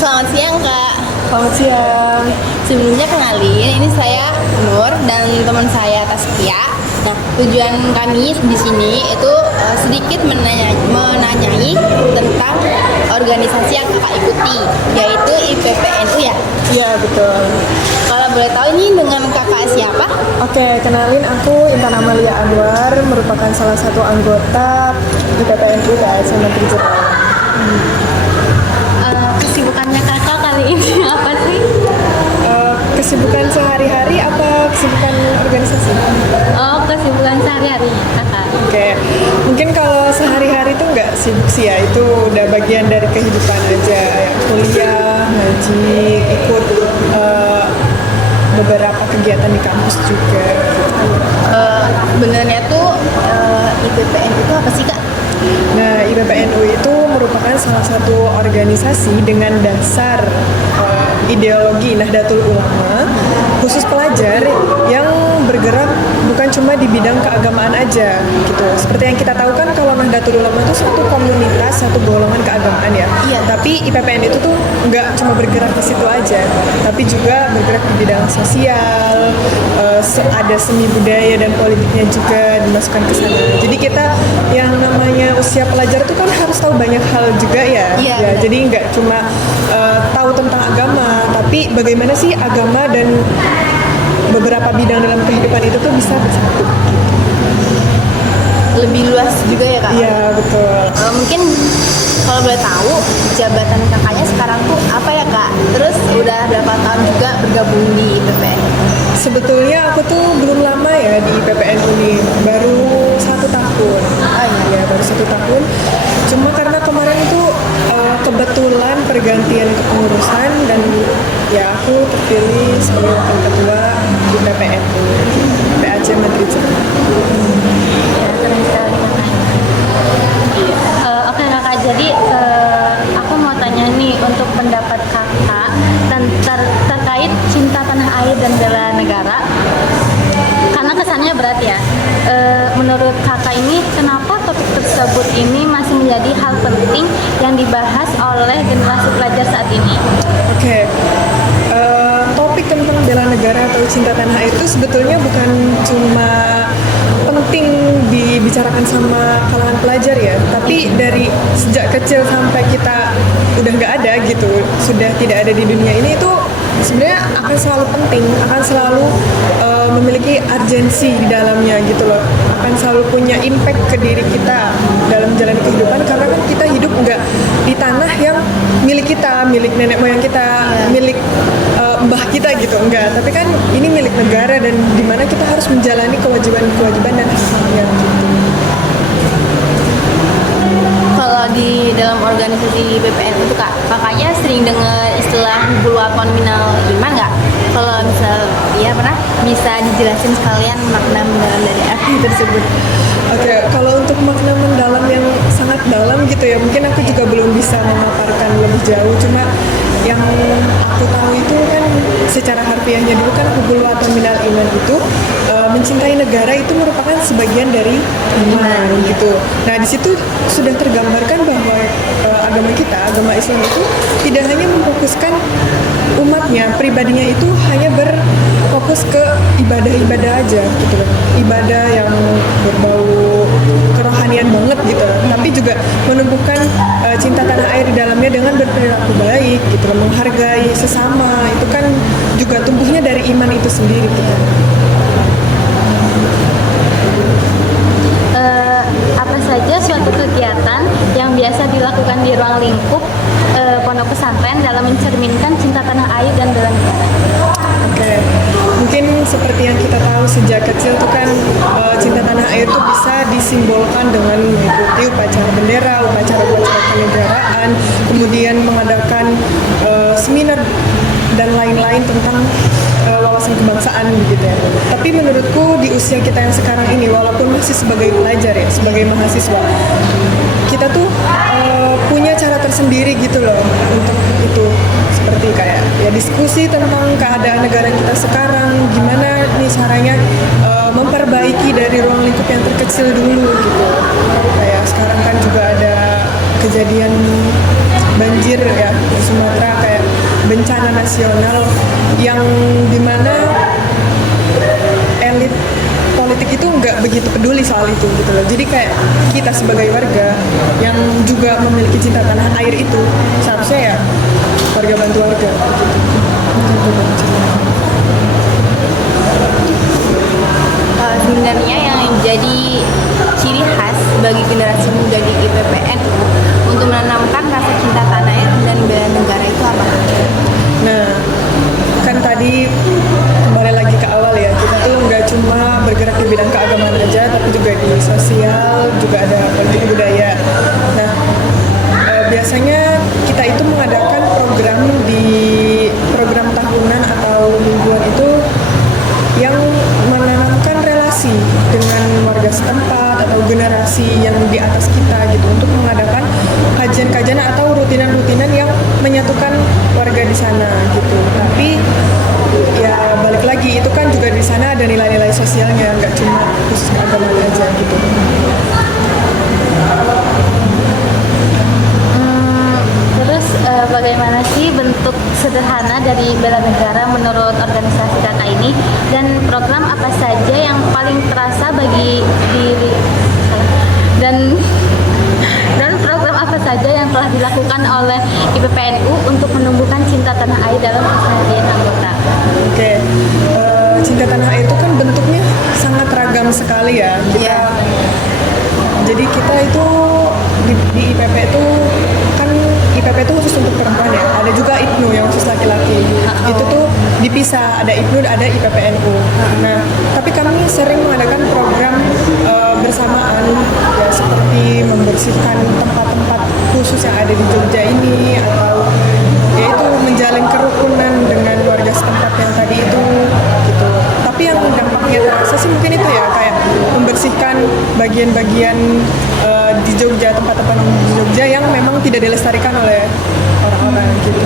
Selamat siang Kak. Selamat siang. Sebelumnya kenalin, ini saya Nur dan teman saya Taskia. Nah, tujuan kami di sini itu sedikit menanyai tentang organisasi yang Kakak ikuti, yaitu IPPNU ya. Iya, betul. Kalau boleh tahu ini dengan Kakak siapa? Oke, kenalin aku Intan Amalia Anwar, merupakan salah satu anggota IPPNU PAC Menteri Jepang. Kesibukannya Kakak kali ini apa sih? Kesibukan sehari-hari apa kesibukan organisasi? Oh, kesibukan sehari-hari Kakak. Oke, mungkin kalau sehari-hari itu nggak sibuk sih ya, itu udah bagian dari kehidupan aja, kayak kuliah, ngaji, ikut beberapa kegiatan di kampus juga. Sebenarnya tuh IPPNU itu apa sih Kak? Nah, IPPNU itu merupakan salah satu organisasi dengan dasar ideologi Nahdlatul Ulama, khusus pelajar yang bergerak bukan cuma di bidang keagamaan aja gitu. Seperti yang kita tahu kan kalau Nahdlatul Ulama itu satu komunitas, satu golongan keagamaan ya. Iya. Tapi IPPN itu tuh nggak cuma bergerak di situ aja, tapi juga bergerak di bidang sosial, ada seni budaya dan politiknya juga dimasukkan ke sana. Jadi kita yang namanya usia pelajar tuh kan harus tahu banyak hal juga ya. Iya, Ya, benar. jadi nggak cuma tahu tentang agama, tapi bagaimana sih agama dan beberapa bidang dalam kehidupan itu tuh bisa bersatu. Lebih luas juga ya Kak? Iya, betul. Mungkin kalau boleh tahu jabatan kakaknya sekarang tuh apa ya Kak? Terus udah berapa tahun juga bergabung di IPPN? Sebetulnya aku tuh belum lama ya di IPPN ini, baru 1 tahun. Oh iya. Ya, baru 1 tahun. Cuma karena kemarin itu kebetulan pergantian kepengurusan dan ya aku terpilih sebagai wakil ketua di IPPN PAC Menteri Jepang. Ya, keren sekali kakaknya. Oke kakak, jadi aku mau tanya nih untuk pendapat kakak terkait cinta tanah air dan bela negara. Karena kesannya berat ya. Menurut kakak ini, kenapa topik tersebut ini masih menjadi hal penting yang dibahas oleh generasi pelajar saat ini? Oke, topik tentang bela negara atau cinta tanah air itu sebetulnya bukan cuma penting dibicarakan sama kalangan pelajar ya, tapi dari sejak kecil sampai kita udah nggak ada gitu, sudah tidak ada di dunia ini, itu sebenarnya akan selalu penting, akan selalu memiliki urgensi di dalamnya gitu loh, akan selalu punya impact ke diri kita dalam menjalani kehidupan, karena kan kita hidup nggak di tanah yang milik kita, milik nenek moyang kita, milik mbah kita gitu, enggak, tapi kan ini milik negara dan dimana kita harus menjalani kewajiban dan hak-haknya gitu. Kalau di dalam organisasi BPN itu kak, kakaknya sering dengar istilah hubul waton minal iman nggak? Kalau misal dia pernah, bisa dijelasin sekalian makna mendalam dari arti tersebut. Oke, kalau untuk makna mendalam yang sangat dalam gitu ya, mungkin aku juga belum bisa memaparkan lebih jauh, cuma yang aku tahu itu kan secara harfiahnya dulu kan hubul waton minal iman itu mencintai negara itu merupakan sebagian dari iman gitu. Nah, di situ sudah tergambarkan bahwa agama kita, agama Islam itu tidak hanya memfokuskan umatnya, pribadinya itu hanya berfokus ke ibadah-ibadah aja gitu loh. Ibadah yang berbau kerohanian banget gitu loh. Tapi juga menumbuhkan cinta tanah air di dalamnya dengan berperilaku baik gitu loh, menghargai sesama. Itu kan juga tumbuhnya dari iman itu sendiri gitu. Apa saja suatu kegiatan yang biasa dilakukan di ruang lingkup pondok pesantren dalam mencerminkan cinta tanah air dan bela negara? Oke, mungkin seperti yang kita tahu sejak kecil tuh kan cinta tanah air tuh bisa disimbolkan dengan mengikuti upacara bendera, upacara-upacara kenegaraan, kemudian mengadakan seminar dan lain-lain tentang wawasan kebangsaan gitu ya. Tapi menurutku di usia kita yang sekarang ini, walaupun masih sebagai pelajar ya, sebagai mahasiswa, kita tuh punya cara tersendiri gitu loh untuk itu, seperti kayak ya diskusi tentang keadaan negara kita sekarang, gimana nih caranya memperbaiki dari ruang lingkup yang terkecil dulu gitu. Kayak sekarang kan juga ada kejadian banjir ya di Sumatera, kayak bencana nasional yang dimana elit politik itu nggak begitu peduli soal itu gitu loh. Jadi kayak kita sebagai warga yang juga memiliki cinta tanah air itu seharusnya ya warga bantu warga gitu. Sebenarnya yang jadi ciri khas bagi generasi muda di IPPN untuk menanamkan rasa cinta tanah air dan bela negara itu apa? Nah, kan tadi kembali lagi ke awal ya, kita tuh nggak cuma bergerak di bidang keagamaan aja, tapi juga di sosial, juga ada politik budaya. Nah, biasanya kita itu mengadakan program tahunan atau mingguan itu yang menanamkan relasi dengan warga setempat atau generasi yang di atas kita gitu untuk mengadakan kajian-kajian atau rutinan-rutinan yang menyatukan warga di sana gitu. Tapi ya balik lagi itu kan juga di sana ada nilai-nilai sosialnya, nggak cuma khusus keagamaan aja gitu. Terus bagaimana sih bentuk sederhana dari bela negara menurut organisasi kakak ini, dan program apa saja yang paling terasa bagi diri dan program apa saja yang telah dilakukan oleh IPPNU untuk menumbuhkan cinta tanah air dalam keseharian anggota? Oke, cinta tanah air itu kan bentuknya sangat ragam sekali ya. Jadi kita itu di IPP itu kan IPP itu khusus untuk perempuan ya. Ada juga IPNU yang khusus laki-laki. Itu tuh dipisah, ada IPNU, ada IPPNU. Nah, tapi kami sering mengadakan program bersamaan ya, seperti membersihkan tempat-tempat khusus yang ada di Jogja ini, atau yaitu menjalin kerukunan dengan warga setempat yang tadi itu gitu. Tapi yang dampaknya terasa sih mungkin itu ya, kayak membersihkan bagian-bagian di Jogja, tempat-tempat di Jogja yang memang tidak dilestarikan oleh orang-orang gitu.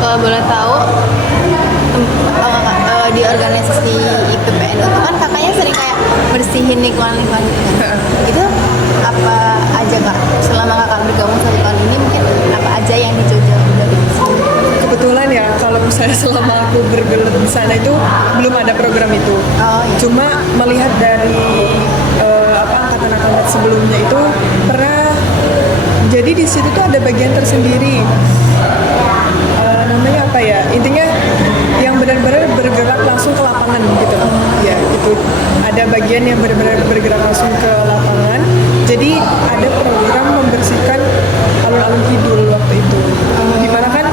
Kalau boleh tahu, di organisasi IPPN itu kan kakaknya sering kayak bersihin lingkungan-lingkungan gitu kan. Itu apa aja kak? Selama kakak bergabung 1 tahun ini mungkin apa aja yang di Jogja udah bersihin? Kebetulan ya, kalau misalnya selama aku bergelut di sana itu belum ada program itu. Oh, iya. Cuma melihat dari angkatan-angkatan sebelumnya itu pernah. Jadi di situ tuh ada bagian tersendiri. Namanya apa ya? Intinya yang benar-benar bergerak langsung ke lapangan gitu. Ya, gitu. Ada bagian yang benar-benar bergerak langsung ke lapangan. Jadi ada program membersihkan alun-alun kidul waktu itu. Dimana kan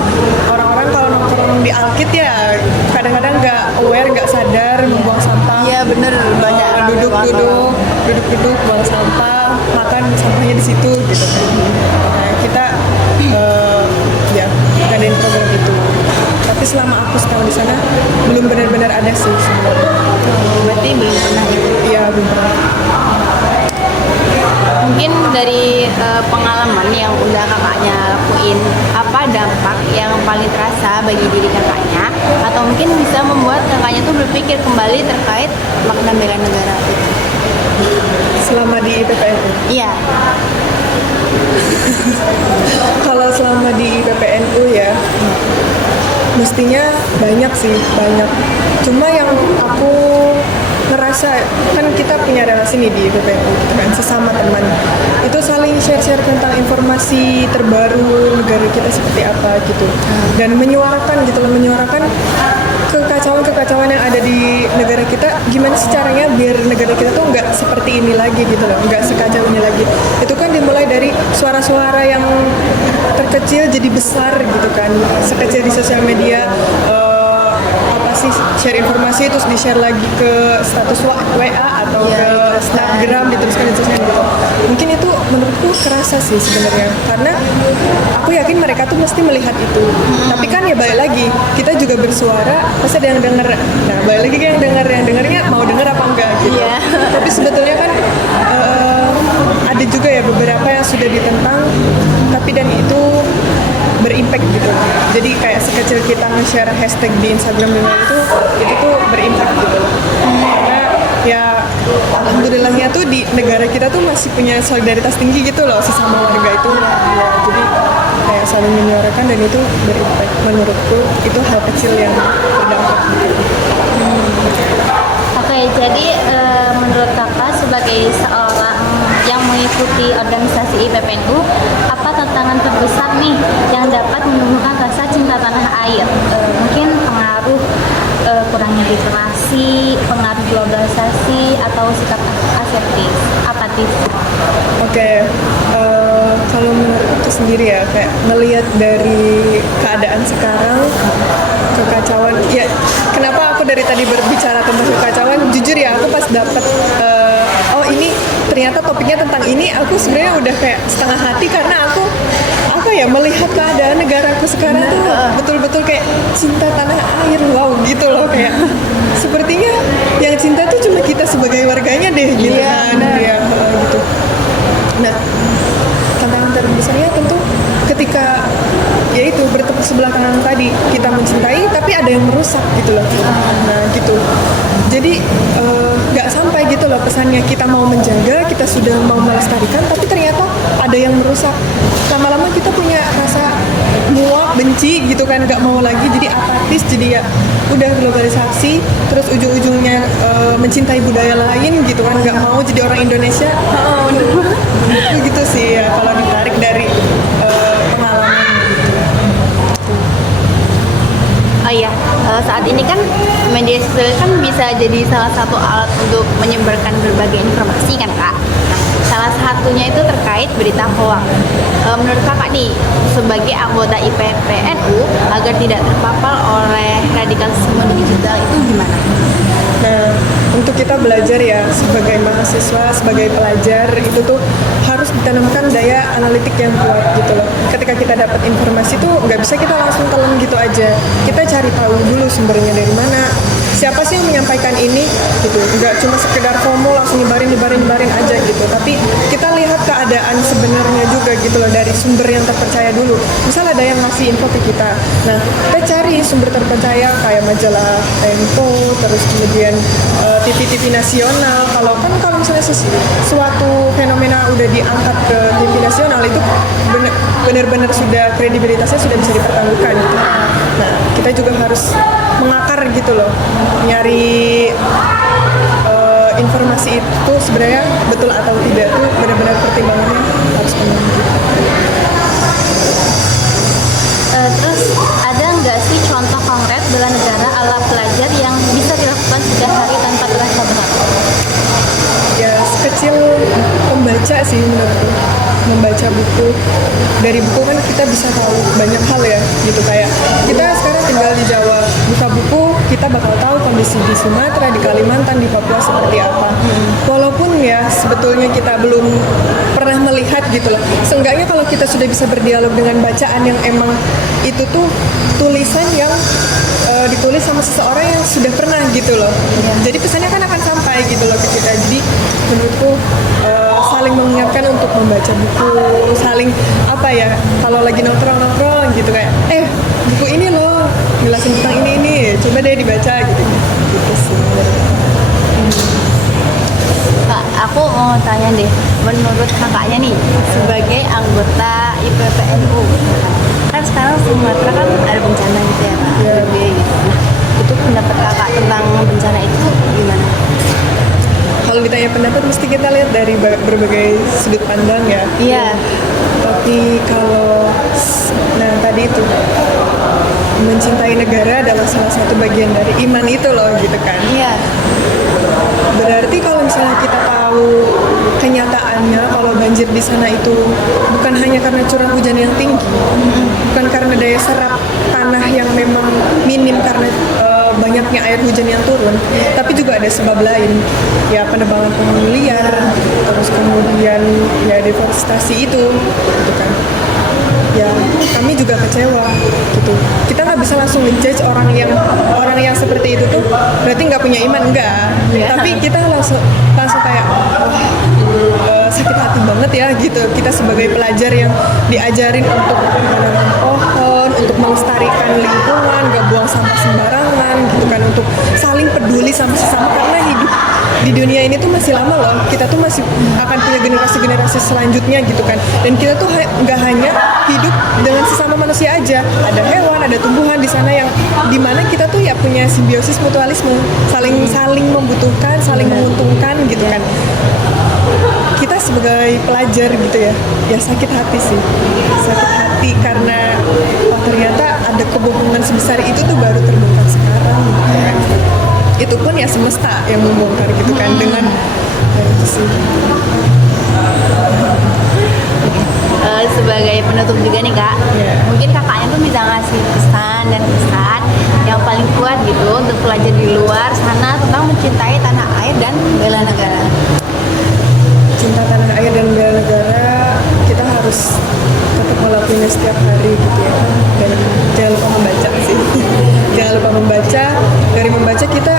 orang-orang kalau nongkrong di Alkit ya kadang-kadang nggak aware, nggak sadar membuang sampah. Iya bener, banyak duduk-duduk buang sampah, makan sampahnya di situ gitu. Nah, kita ya ngadain program itu. Tapi selama aku setahun di sana belum benar-benar ada sih sebenarnya. Berarti belum pernah itu. Iya, belum pernah. Mungkin dari pengalaman yang udah kakaknya lakuin, apa dampak yang paling terasa bagi diri kakaknya, atau mungkin bisa membuat kakaknya tuh berpikir kembali terkait makna bela negara itu? Selama di IPPNU. Iya. Kalau selama di IPPNU ya, mestinya banyak sih, banyak. Cuma yang aku ngerasa, kan kita punya relasi nih di IPPNU gitu kan, sesama teman. Itu saling share-share tentang informasi terbaru negara kita seperti apa gitu. Dan menyuarakan gitu loh, menyuarakan kekacauan-kekacauan yang ada di negara kita, gimana sih caranya biar negara kita tuh nggak seperti ini lagi gitu loh, nggak sekacau ini lagi. Itu kan dimulai dari suara-suara yang terkecil jadi besar gitu kan, sekecil di sosial media, apa sih, share informasi terus di-share lagi ke status WA atau ke Snapgram, diteruskan gitu. Mungkin itu menurutku kerasa sih sebenarnya, karena aku yakin mereka tuh mesti melihat itu. Tapi kan ya balik lagi, kita juga bersuara, pasti ada yang denger. Nah balik lagi yang dengernya mau denger apa enggak gitu. Tapi sebetulnya kan ada juga ya beberapa yang sudah ditentang, tapi dan itu berimpact gitu. Jadi kayak sekecil kita nge-share hashtag di Instagram dengan itu tuh berimpact gitu. Karena ya alhamdulillahnya tuh di negara kita tuh masih punya solidaritas tinggi gitu loh sesama warga itu. Ya, jadi kayak saling menyuarakan utarakan dan itu berimpact. Menurutku itu hal kecil yang berdampak. Oke, jadi menurut kakak sebagai seorang yang mengikuti organisasi IPPNU, apa tantangan terbesar nih yang dapat menumbuhkan rasa cinta tanah air? Mungkin pengaruh kurangnya literasi, pengaruh globalisasi, atau sikap apatis. Oke, kalau menurut aku sendiri ya, kayak ngelihat dari keadaan sekarang, kekacauan. Ya, kenapa aku dari tadi berbicara tentang kekacauan? Jujur ya, aku pas dapet, oh ini ternyata topiknya tentang ini, aku sebenarnya udah kayak setengah hati karena aku apa ya melihat keadaan negaraku sekarang tuh betul-betul kayak cinta tanah air, wow gitu loh, kayak sepertinya yang cinta tuh cuma kita sebagai warganya deh gitu kan, ya gitu. Nah, tantangan terbesarnya tentu ketika yaitu bertepuk sebelah tangan tadi, kita mencintai tapi ada yang merusak gitu loh. Nah gitu, jadi nggak sampai gitu loh pesannya, kita mau menjaga, kita sudah mau melestarikan, tapi ternyata ada yang merusak. Lama-lama kita punya rasa muak, benci gitu kan, nggak mau lagi, jadi apatis, jadi ya udah globalisasi, terus ujung-ujungnya mencintai budaya lain gitu kan, nggak mau jadi orang Indonesia. Gitu sih ya kalau ditarik dari pengalaman gitu. Oh iya, saat ini kan media sosial kan bisa jadi salah satu alat untuk menyebarkan berbagai informasi kan kak. Nah, salah satunya itu terkait berita hoax. Menurut kakak nih, sebagai anggota IPPNU agar tidak terpapar oleh radikalisme digital itu gimana? Nah, untuk kita belajar ya sebagai mahasiswa, sebagai pelajar itu tuh harus ditanamkan daya analitik yang kuat gitu loh. Ketika kita dapat informasi tuh nggak bisa kita langsung telan gitu aja. Kita cari tahu dulu sumbernya dari mana, siapa sih yang menyampaikan ini gitu. Nggak cuma sekedar FOMO langsung nyebarin aja gitu. Tapi kita lihat keadaan sebenarnya juga gitu loh, dari sumber yang terpercaya dulu. Misal ada yang ngasih info ke kita, nah kita cari sumber terpercaya kayak majalah Tempo, terus kemudian TV-TV nasional. Kalau misalnya suatu fenomena udah diangkat ke TV nasional, itu benar-benar sudah kredibilitasnya sudah bisa dipertaruhkan. Nah, kita juga harus mengakar gitu loh, nyari informasi itu sebenarnya betul atau tidak tuh benar-benar pertimbangannya harus penuh gitu. Terus ada nggak sih contoh konkret bela negara ala pelajar yang bisa dilakukan setiap hari tanpa terasa berat? Ya sekecil membaca sih menurutku, membaca buku. Dari buku kan kita bisa tahu banyak hal ya gitu, kayak kita sekarang tinggal di Jawa, buka buku kita bakal tahu kondisi di Sumatera, di Kalimantan, di Papua seperti apa. Walaupun ya sebetulnya kita belum pernah melihat gitu loh, seenggaknya kalau kita sudah bisa berdialog dengan bacaan yang emang itu tuh tulisan yang ditulis sama seseorang yang sudah pernah gitu loh. Jadi pesannya kan akan sampai gitu loh ke kita. Jadi menurutku saling mengingatkan untuk membaca buku, saling apa ya, kalau lagi nongkrong gitu kayak buku ini loh jelasin tentang ini coba deh dibaca gitu sih. Kak, aku mau tanya deh, menurut kakaknya nih sebagai anggota IPPNU, kan sekarang Sumatera kan ada bencana gitu ya kak, gede gitu. Itu pendapat kakak tentang bencana itu gimana? Kalau ditanya pendapat mesti kita lihat dari berbagai sudut pandang ya. Iya. Tapi kalau tadi itu mencintai negara adalah salah satu bagian dari iman itu loh gitu kan. Iya. Berarti kalau misalnya kita tahu kenyataannya kalau banjir di sana itu bukan hanya karena curah hujan yang tinggi, bukan karena daya serap tanah yang memang minim karena banyaknya air hujan yang turun, tapi juga ada sebab lain, ya penebangan pohon liar, terus kemudian ya deforestasi itu, gitu kan. Ya kami juga kecewa, gitu. Kita nggak bisa langsung ngejudge orang yang seperti itu tuh berarti nggak punya iman, enggak. Tapi kita langsung kayak sakit hati banget ya, gitu. Kita sebagai pelajar yang diajarin untuk menanam pohon, untuk melestarikan lingkungan, gak buang sampah sembarangan gitu kan, untuk saling peduli sama sesama, karena hidup di dunia ini tuh masih lama loh, kita tuh masih akan punya generasi-generasi selanjutnya gitu kan, dan kita tuh nggak hanya hidup dengan sesama manusia aja, ada hewan, ada tumbuhan di sana yang dimana kita tuh ya punya simbiosis mutualisme, saling membutuhkan, saling menguntungkan gitu kan. Kita sebagai pelajar gitu ya sakit hati sih, sakit hati karena ternyata ada kebohongan sebesar itu tuh baru terbongkar sekarang gitu kan. Itu pun ya semesta yang membongkar gitu kan, dengan ya itu sih. Sebagai penutup juga nih kak, mungkin kakaknya tuh bisa ngasih pesan dan pesan yang paling kuat gitu untuk pelajar di luar sana tentang mencintai tanah air dan bela negara. Cinta tanah air dan bela negara kita harus tetap melakukannya setiap hari gitu ya, dan jangan lupa membaca sih. Jangan lupa membaca. Dari membaca kita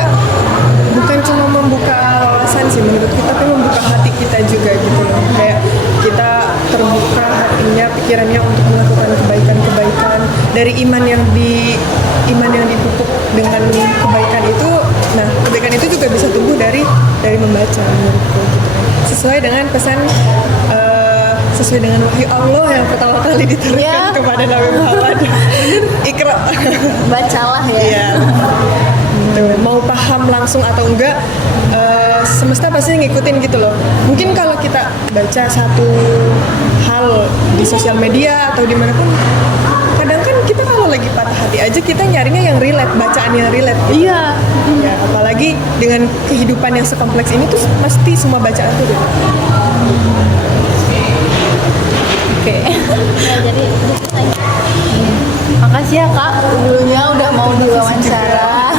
bukan cuma membuka wawasan sih menurutku, tapi membuka hati kita juga gitu loh, kayak kita terbuka hatinya, pikirannya untuk melakukan kebaikan-kebaikan dari iman yang dipupuk dengan kebaikan itu. Nah, kebaikan itu juga bisa tumbuh dari membaca menurutku gitu. Sesuai dengan pesan sesuai dengan wahyu Allah yang pertama kali diturunkan kepada Nabi Muhammad. Iqra. Bacalah ya. Iya. Tuh, mau paham langsung atau enggak, semesta pasti ngikutin gitu loh. Mungkin kalau kita baca satu hal di sosial media atau dimanapun, kadang kan kita kalau lagi patah hati aja kita nyarinya yang relate, bacaan yang relate gitu. Iya. Ya, apalagi dengan kehidupan yang sekompleks ini tuh pasti semua bacaan tuh relate. Oke. Ya, jadi Makasih ya kak, dulunya udah mau diwawancara.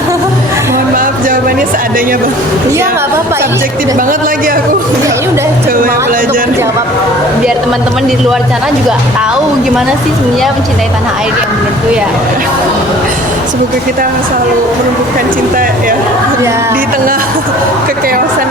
Mohon maaf jawabannya seadanya bang. Iya, nggak apa-apa. Ini Subjektif udah- banget lagi aku. Ini udah Coba cukup banget belajar. untuk jawab, biar teman-teman di luar sana juga tahu gimana sih sebenarnya mencintai tanah air yang benar tuh ya. Semoga kita selalu menumbuhkan cinta ya, Ya. di tengah kekeosan